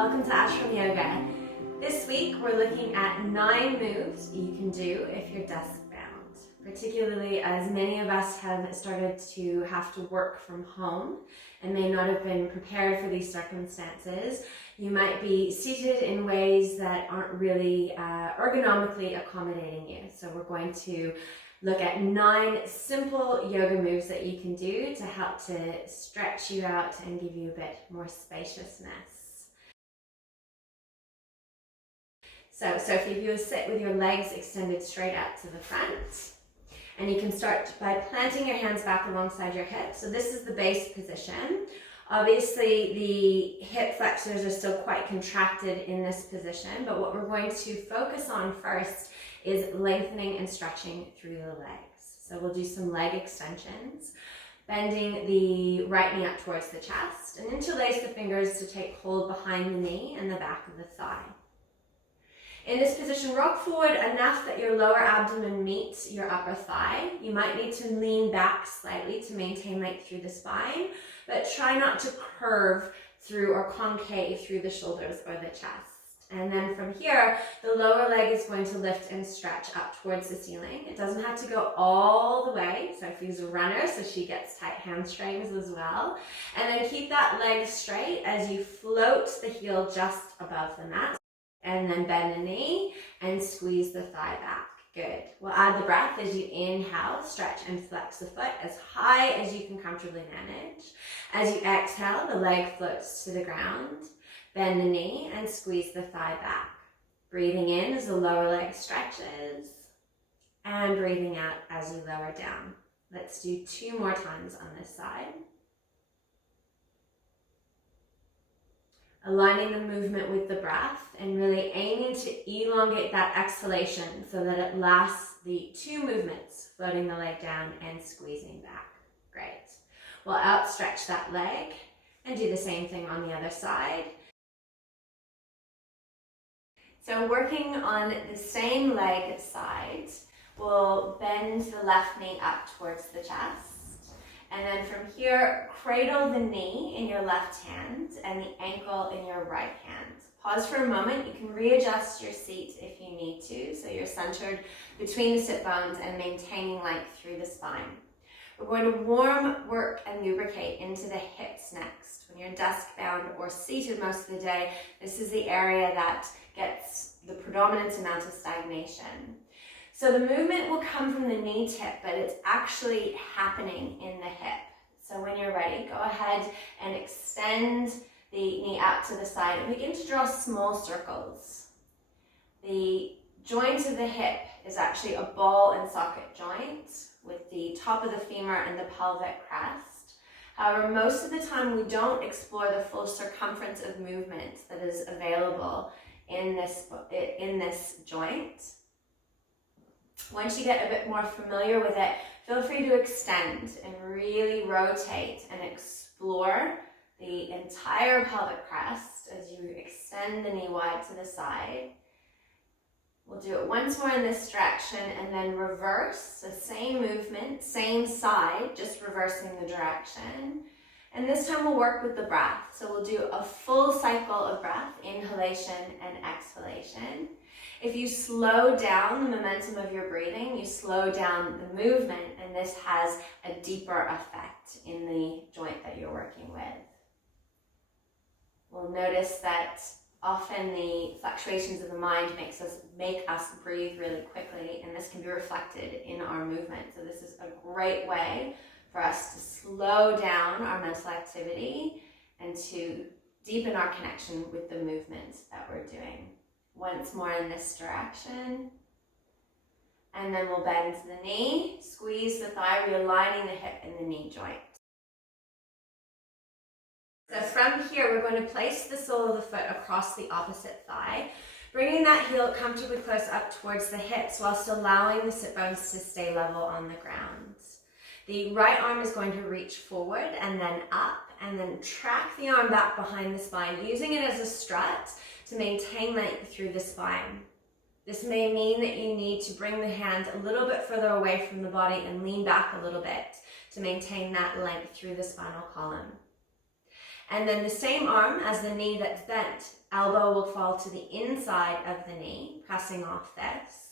Welcome to Ashram Yoga. This week we're looking at 9 moves you can do if you're desk bound, particularly as many of us have started to have to work from home and may not have been prepared for these circumstances. You might be seated in ways that aren't really ergonomically accommodating you. So we're going to look at 9 simple yoga moves that you can do to help to stretch you out and give you a bit more spaciousness. So if you sit with your legs extended straight out to the front, and you can start by planting your hands back alongside your hips. So this is the base position. Obviously the hip flexors are still quite contracted in this position, but what we're going to focus on first is lengthening and stretching through the legs. So we'll do some leg extensions, bending the right knee up towards the chest, and interlace the fingers to take hold behind the knee and the back of the thigh. In this position, rock forward enough that your lower abdomen meets your upper thigh. You might need to lean back slightly to maintain length through the spine, but try not to curve through or concave through the shoulders or the chest. And then from here, the lower leg is going to lift and stretch up towards the ceiling. It doesn't have to go all the way. Sophie's a runner, so she gets tight hamstrings as well. And then keep that leg straight as you float the heel just above the mat. And then bend the knee and squeeze the thigh back. Good. We'll add the breath as you inhale, stretch and flex the foot as high as you can comfortably manage. As you exhale, the leg floats to the ground. Bend the knee and squeeze the thigh back. Breathing in as the lower leg stretches. And breathing out as you lower down. Let's do 2 more times on this side. Aligning the movement with the breath and really aiming to elongate that exhalation so that it lasts the 2 movements, floating the leg down and squeezing back. Great. We'll outstretch that leg and do the same thing on the other side. So working on the same leg side, we'll bend the left knee up towards the chest. And then from here, cradle the knee in your left hand and the ankle in your right hand. Pause for a moment. You can readjust your seat if you need to, so you're centered between the sit bones and maintaining length through the spine. We're going to warm, work, and lubricate into the hips next. When you're desk bound or seated most of the day, this is the area that gets the predominant amount of stagnation. So the movement will come from the knee tip, but it's actually happening in the hip. So when you're ready, go ahead and extend the knee out to the side and begin to draw small circles. The joint of the hip is actually a ball and socket joint with the top of the femur and the pelvic crest. However, most of the time we don't explore the full circumference of movement that is available in this joint. Once you get a bit more familiar with it, feel free to extend and really rotate and explore the entire pelvic crest as you extend the knee wide to the side. We'll do it once more in this direction and then reverse the same movement, same side, just reversing the direction. And this time we'll work with the breath. So we'll do a full cycle of breath, inhalation and exhalation. If you slow down the momentum of your breathing, you slow down the movement, and this has a deeper effect in the joint that you're working with. We'll notice that often the fluctuations of the mind make us breathe really quickly, and this can be reflected in our movement. So this is a great way for us to slow down our mental activity and to deepen our connection with the movement that we're doing. Once more in this direction. And then we'll bend the knee, squeeze the thigh, realigning the hip and the knee joint. So from here, we're going to place the sole of the foot across the opposite thigh, bringing that heel comfortably close up towards the hips whilst allowing the sit bones to stay level on the ground. The right arm is going to reach forward and then up, and then track the arm back behind the spine, using it as a strut to maintain length through the spine. This may mean that you need to bring the hand a little bit further away from the body and lean back a little bit to maintain that length through the spinal column. And then the same arm as the knee that's bent Elbow will fall to the inside of the knee, pressing off this.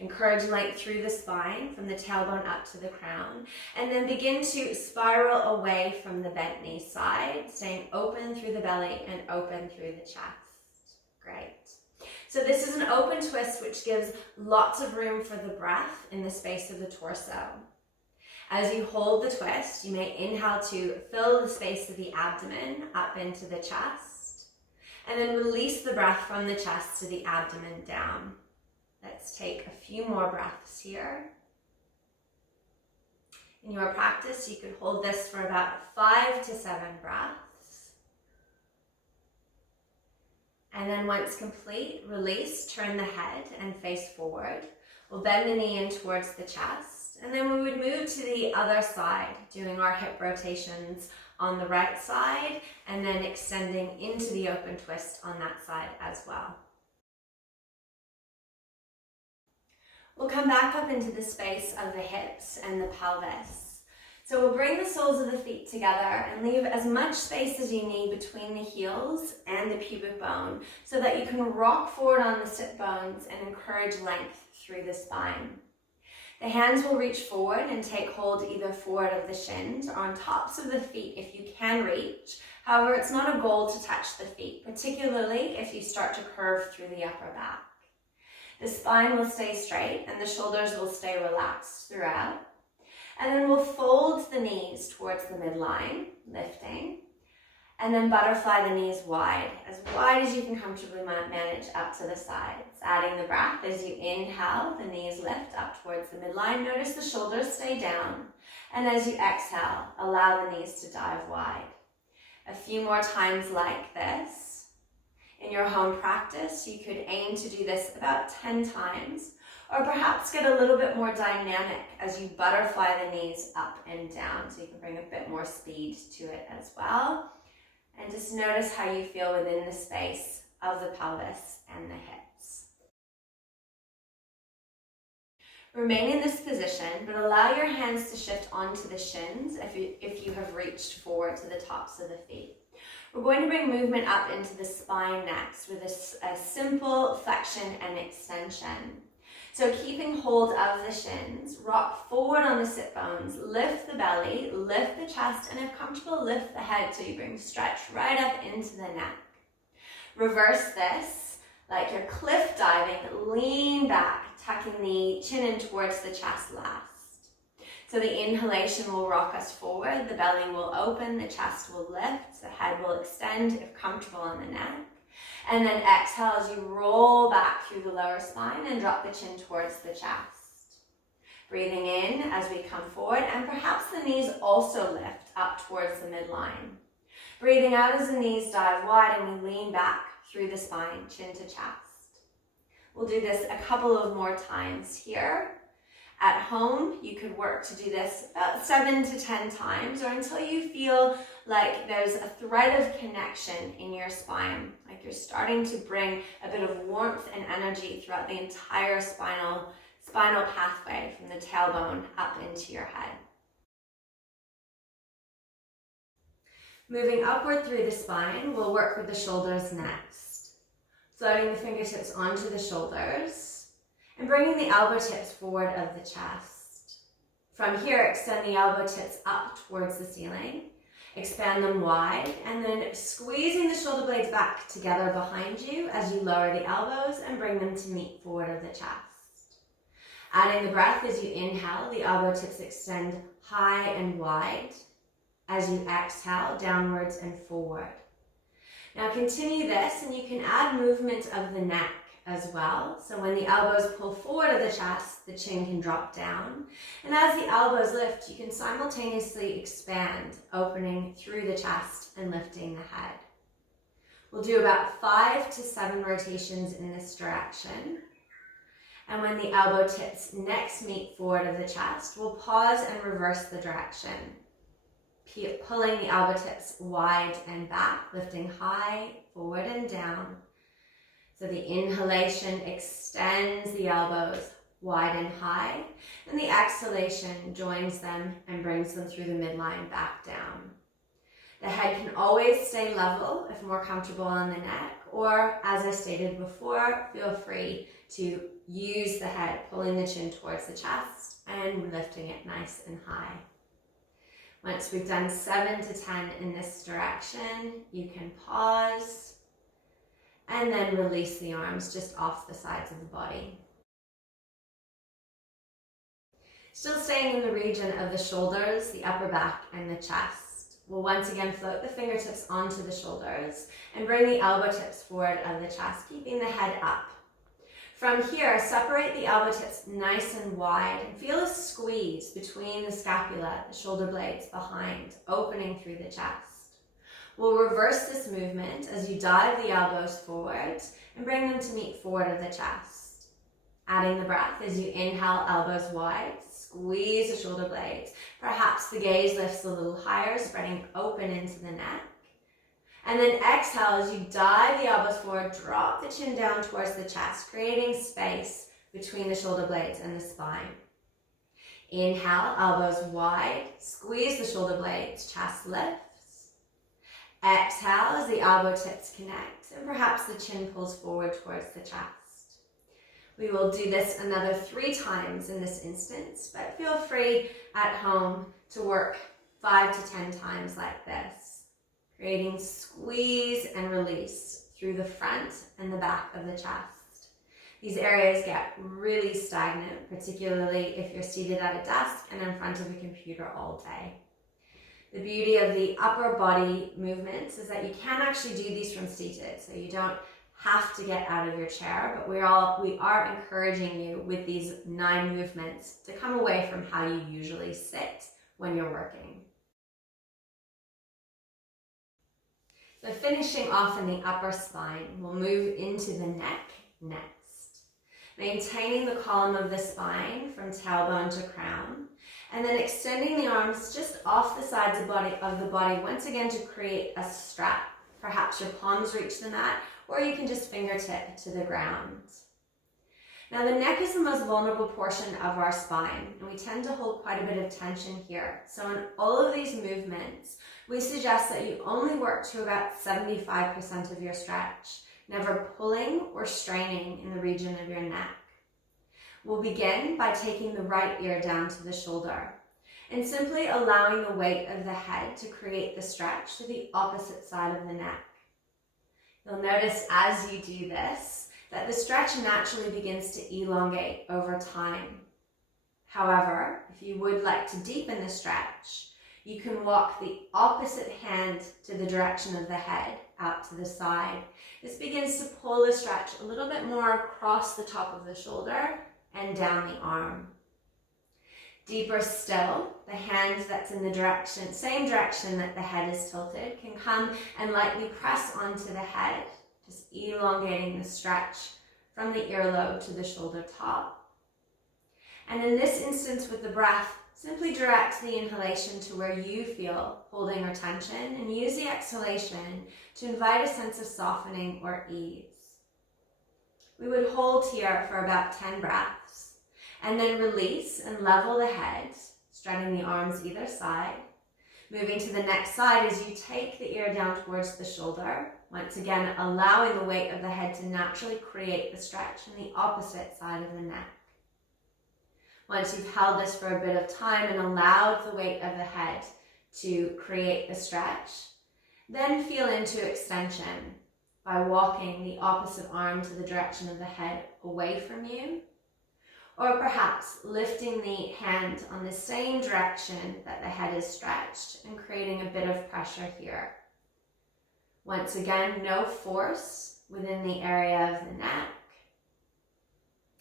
Encourage length through the spine, from the tailbone up to the crown, and then begin to spiral away from the bent knee side, staying open through the belly and open through the chest. Great. So this is an open twist, which gives lots of room for the breath in the space of the torso. As you hold the twist, you may inhale to fill the space of the abdomen up into the chest, and then release the breath from the chest to the abdomen down. Let's take a few more breaths here. In your practice, you could hold this for about 5 to 7 breaths. And then once complete, release, turn the head and face forward. We'll bend the knee in towards the chest. And then we would move to the other side, doing our hip rotations on the right side and then extending into the open twist on that side as well. We'll come back up into the space of the hips and the pelvis. So we'll bring the soles of the feet together and leave as much space as you need between the heels and the pubic bone so that you can rock forward on the sit bones and encourage length through the spine. The hands will reach forward and take hold either forward of the shins or on tops of the feet if you can reach. However, it's not a goal to touch the feet, particularly if you start to curve through the upper back. The spine will stay straight and the shoulders will stay relaxed throughout. And then we'll fold the knees towards the midline, lifting. And then butterfly the knees wide as you can comfortably manage up to the sides. Adding the breath as you inhale, the knees lift up towards the midline. Notice the shoulders stay down. And as you exhale, allow the knees to dive wide. A few more times like this. In your home practice, you could aim to do this about 10 times, or perhaps get a little bit more dynamic as you butterfly the knees up and down, so you can bring a bit more speed to it as well. And just notice how you feel within the space of the pelvis and the hips. Remain in this position, but allow your hands to shift onto the shins if you have reached forward to the tops of the feet. We're going to bring movement up into the spine next with a simple flexion and extension. So keeping hold of the shins, rock forward on the sit bones, lift the belly, lift the chest, and if comfortable, lift the head so you bring stretch right up into the neck. Reverse this, like you're cliff diving, lean back, tucking the chin in towards the chest last. So the inhalation will rock us forward, the belly will open, the chest will lift, the head will extend if comfortable on the neck. And then exhale as you roll back through the lower spine and drop the chin towards the chest. Breathing in as we come forward, and perhaps the knees also lift up towards the midline. Breathing out as the knees dive wide and we lean back through the spine, chin to chest. We'll do this a couple of more times here. At home, you could work to do this about 7 to 10 times, or until you feel like there's a thread of connection in your spine, like you're starting to bring a bit of warmth and energy throughout the entire spinal pathway from the tailbone up into your head. Moving upward through the spine, we'll work with the shoulders next. Floating the fingertips onto the shoulders. And bringing the elbow tips forward of the chest. From here, extend the elbow tips up towards the ceiling. Expand them wide, and then squeezing the shoulder blades back together behind you as you lower the elbows and bring them to meet forward of the chest. Adding the breath as you inhale, the elbow tips extend high and wide. As you exhale, downwards and forward. Now continue this, and you can add movement of the neck as well. So when the elbows pull forward of the chest, the chin can drop down. And as the elbows lift, you can simultaneously expand, opening through the chest and lifting the head. We'll do about 5 to 7 rotations in this direction. And when the elbow tips next meet forward of the chest, we'll pause and reverse the direction. Pulling the elbow tips wide and back, lifting high, forward and down. So the inhalation extends the elbows wide and high, and the exhalation joins them and brings them through the midline back down. The head can always stay level if more comfortable on the neck, or as I stated before, feel free to use the head, pulling the chin towards the chest and lifting it nice and high. Once we've done 7 to 10 in this direction, you can pause and then release the arms just off the sides of the body. Still staying in the region of the shoulders, the upper back, and the chest. We'll once again float the fingertips onto the shoulders and bring the elbow tips forward of the chest, keeping the head up. From here, separate the elbow tips nice and wide and feel a squeeze between the scapula, the shoulder blades behind, opening through the chest. We'll reverse this movement as you dive the elbows forward and bring them to meet forward of the chest. Adding the breath as you inhale, elbows wide, squeeze the shoulder blades. Perhaps the gaze lifts a little higher, spreading open into the neck. And then exhale as you dive the elbows forward, drop the chin down towards the chest, creating space between the shoulder blades and the spine. Inhale, elbows wide, squeeze the shoulder blades, chest lifts. Exhale as the elbow tips connect and perhaps the chin pulls forward towards the chest. We will do this another 3 times in this instance, but feel free at home to work 5 to 10 times like this, creating squeeze and release through the front and the back of the chest. These areas get really stagnant, particularly if you're seated at a desk and in front of a computer all day. The beauty of the upper body movements is that you can actually do these from seated, so you don't have to get out of your chair, but we are encouraging you with these 9 movements to come away from how you usually sit when you're working. So finishing off in the upper spine, we'll move into the neck next. Maintaining the column of the spine from tailbone to crown, and then extending the arms just off the sides of the body once again to create a strap. Perhaps your palms reach the mat, or you can just fingertip to the ground. Now the neck is the most vulnerable portion of our spine, and we tend to hold quite a bit of tension here. So in all of these movements, we suggest that you only work to about 75% of your stretch, never pulling or straining in the region of your neck. We'll begin by taking the right ear down to the shoulder and simply allowing the weight of the head to create the stretch to the opposite side of the neck. You'll notice as you do this that the stretch naturally begins to elongate over time. However, if you would like to deepen the stretch, you can walk the opposite hand to the direction of the head, out to the side. This begins to pull the stretch a little bit more across the top of the shoulder and down the arm. Deeper still, the hand that's in the same direction that the head is tilted can come and lightly press onto the head, just elongating the stretch from the earlobe to the shoulder top. And in this instance with the breath, simply direct the inhalation to where you feel holding or tension and use the exhalation to invite a sense of softening or ease. We would hold here for about 10 breaths and then release and level the head, strutting the arms either side. Moving to the next side as you take the ear down towards the shoulder, once again allowing the weight of the head to naturally create the stretch on the opposite side of the neck. Once you've held this for a bit of time and allowed the weight of the head to create the stretch, then feel into extension by walking the opposite arm to the direction of the head away from you, or perhaps lifting the hand on the same direction that the head is stretched and creating a bit of pressure here. Once again, no force within the area of the neck,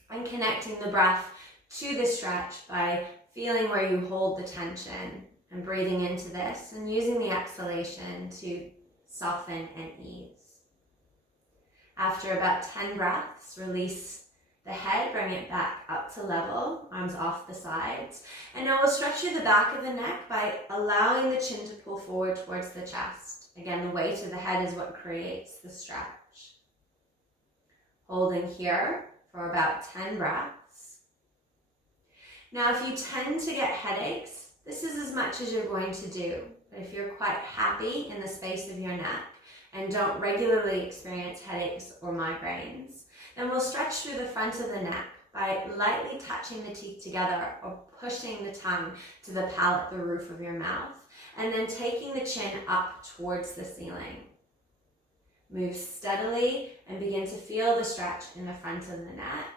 and connecting the breath to the stretch by feeling where you hold the tension and breathing into this and using the exhalation to soften and ease. After about 10 breaths, release the head, bring it back up to level, arms off the sides. And now we'll stretch through the back of the neck by allowing the chin to pull forward towards the chest. Again, the weight of the head is what creates the stretch. Holding here for about 10 breaths. Now, if you tend to get headaches, this is as much as you're going to do. But if you're quite happy in the space of your neck and don't regularly experience headaches or migraines, then we'll stretch through the front of the neck by lightly touching the teeth together or pushing the tongue to the palate, the roof of your mouth, and then taking the chin up towards the ceiling. Move steadily and begin to feel the stretch in the front of the neck,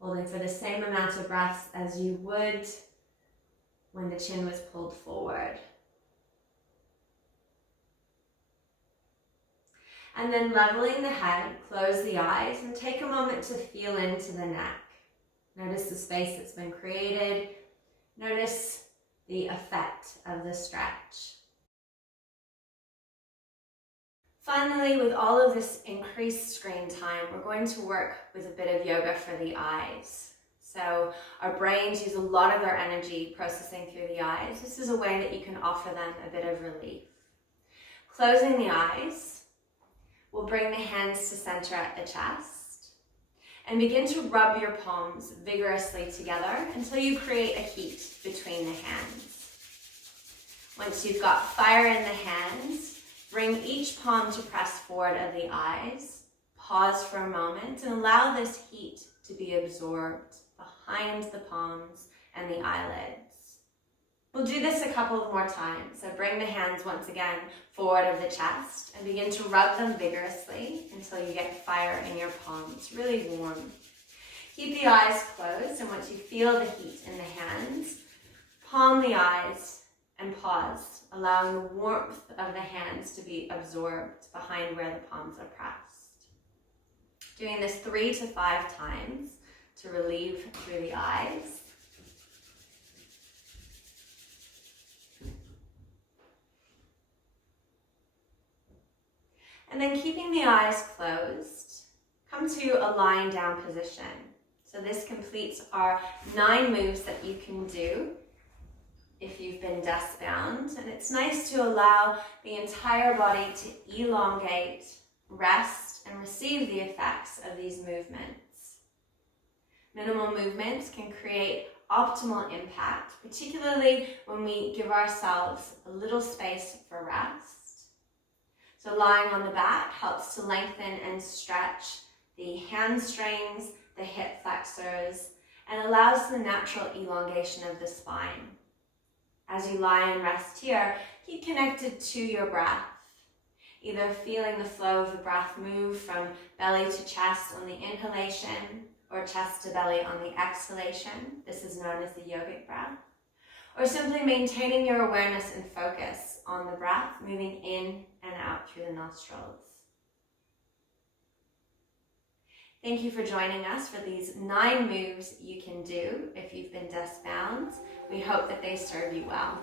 holding for the same amount of breaths as you would when the chin was pulled forward. And then leveling the head, close the eyes and take a moment to feel into the neck. Notice the space that's been created. Notice the effect of the stretch. Finally, with all of this increased screen time, we're going to work with a bit of yoga for the eyes. So our brains use a lot of their energy processing through the eyes. This is a way that you can offer them a bit of relief. Closing the eyes, we'll bring the hands to center at the chest and begin to rub your palms vigorously together until you create a heat between the hands. Once you've got fire in the hands, bring each palm to press forward of the eyes. Pause for a moment and allow this heat to be absorbed behind the palms and the eyelids. We'll do this a couple of more times. So bring the hands once again forward of the chest and begin to rub them vigorously until you get fire in your palms, really warm. Keep the eyes closed, and once you feel the heat in the hands, palm the eyes and pause, allowing the warmth of the hands to be absorbed behind where the palms are pressed. Doing this 3 to 5 times to relieve through the eyes. And then keeping the eyes closed, come to a lying down position. So this completes our 9 moves that you can do if you've been desk bound, and it's nice to allow the entire body to elongate, rest, and receive the effects of these movements. Minimal movements can create optimal impact, particularly when we give ourselves a little space for rest. So lying on the back helps to lengthen and stretch the hamstrings, the hip flexors, and allows the natural elongation of the spine. As you lie and rest here, keep connected to your breath, either feeling the flow of the breath move from belly to chest on the inhalation or chest to belly on the exhalation. This is known as the yogic breath. Or simply maintaining your awareness and focus on the breath, moving in and out through the nostrils. Thank you for joining us for these 9 moves you can do if you've been desk bound. We hope that they serve you well.